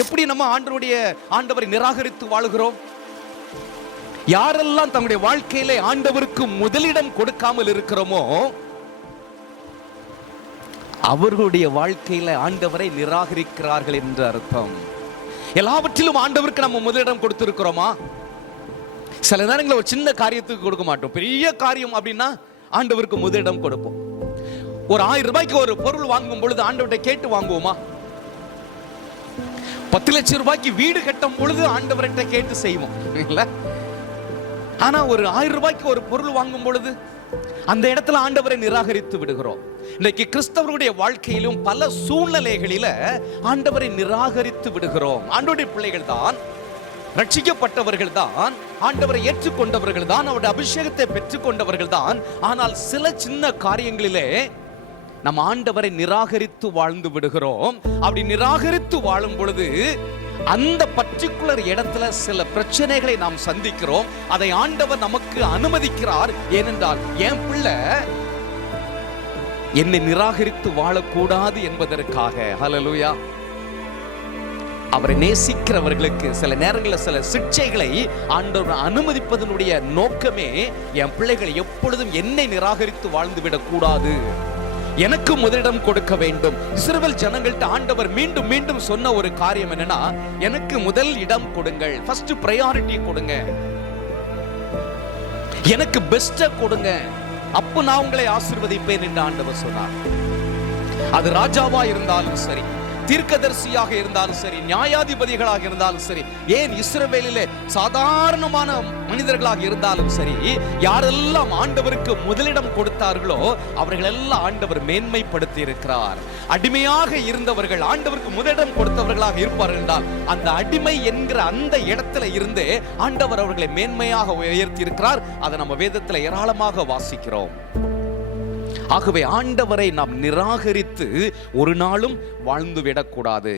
எப்படி நம்ம ஆண்டவரை நிராகரித்து வாழுகிறோம்? யாரெல்லாம் தங்களுடைய வாழ்க்கையிலே ஆண்டவருக்கு முதலிடம் கொடுக்காமல் இருக்கிறோமோ அவர்களுடைய வாழ்க்கையில ஆண்டவரை நிராகரிக்கிறார்கள் என்று அர்த்தம். எல்லாவற்றிலும் ஆண்டவருக்கு நம்ம முதலிடம் கொடுத்திருக்கிறோமா? சில நேரங்களில் ஒரு சின்ன காரியத்துக்கு கொடுக்க மாட்டோம். பெரிய காரியம் அப்படின்னா ஆண்டவருக்கு முதலிடம் கொடுப்போம். ஒரு 1000 ரூபாய்க்கு ஒரு பொருள் வாங்கும் பொழுது ஆண்டவர்கிட்ட கேட்டு வாங்குவோமா? 10 லட்சம் ரூபாய்க்கு வீடு கட்டும் பொழுது ஆண்டவர்கிட்ட கேட்டு செய்வோம் இல்ல? ஆனா ஒரு 1000 ரூபாய்க்கு ஒரு பொருள் வாங்கும் பொழுது அந்த இடத்துல ஆண்டவரை நிராகரித்து விடுகிறோம். இன்னைக்கு கிறிஸ்தவருடைய வாழ்க்கையிலும் பல சூழ்நிலைகளில ஆண்டவரை நிராகரித்து விடுகிறோம். ஆண்டவருடைய பிள்ளைகள் தான், ரட்சிக்கப்பட்டவர்கள் தான், ஆண்டவரை ஏற்றுக்கொண்டவர்கள் தான், அவருடைய அபிஷேகத்தை பெற்றுக் கொண்டவர்கள் தான். ஆனால் சில சின்ன காரியங்களிலே நம்ம ஆண்டவரை நிராகரித்து வாழ்ந்து விடுகிறோம். அப்படி நிராகரித்து வாழும் பொழுது அந்த பர்டிகுலர் இடத்துல சில பிரச்சனைகளை நாம் சந்திக்கிறோம். அதை ஆண்டவர் நமக்கு அனுமதிக்கிறார். ஏனென்றால் என் பிள்ளை என்னை நிராகரித்து வாழக்கூடாது என்பதற்காக. ஹல்லேலூயா. அவரை நேசிக்கிறவர்களுக்கு சில நேரங்களில் சில சிக்ஷைகளை ஆண்டவர் அனுமதிப்பதனுடைய நோக்கமே என் பிள்ளைகளை எப்பொழுதும் என்னை நிராகரித்து வாழ்ந்து விடக்கூடாது, எனக்கு முதலிடம் கொடுக்க வேண்டும். இஸ்ரவேல் ஜனங்கள்ட்ட ஆண்டவர் மீண்டும் மீண்டும் சொன்ன ஒரு காரியம் என்னன்னா, எனக்கு முதல் இடம் கொடுங்கள், ஃபர்ஸ்ட் பிரையாரிட்டி கொடுங்க, எனக்கு பெஸ்ட கொடுங்க, அப்ப நான் உங்களை ஆசீர்வதிப்பேன் என்று ஆண்டவர் சொன்னார். அது ராஜாவா இருந்தாலும் சரி, தீர்க்கதரிசியாக இருந்தாலும் சரி, நியாயாதிபதிகளாக இருந்தாலும் சரி, ஏன் இஸ்ரவேலிலே சாதாரணமான மனிதர்களாக இருந்தாலும் சரி, யாரெல்லாம் ஆண்டவருக்கு முதலிடம் கொடுத்தார்களோ அவர்கள் எல்லாம் ஆண்டவர் மேன்மைப்படுத்தி இருக்கிறார். அடிமையாக இருந்தவர்கள் ஆண்டவருக்கு முதலிடம் கொடுத்தவர்களாக இருப்பார்கள் என்றால் அந்த அடிமை என்கிற அந்த இடத்துல இருந்து ஆண்டவர் அவர்களை மேன்மையாக உயர்த்தி இருக்கிறார். அதை நம்ம வேதத்துல ஏராளமாக வாசிக்கிறோம். ஆகவே ஆண்டவரை நாம் நிராகரித்து ஒரு நாளும் வாழ்ந்து விடக்கூடாது.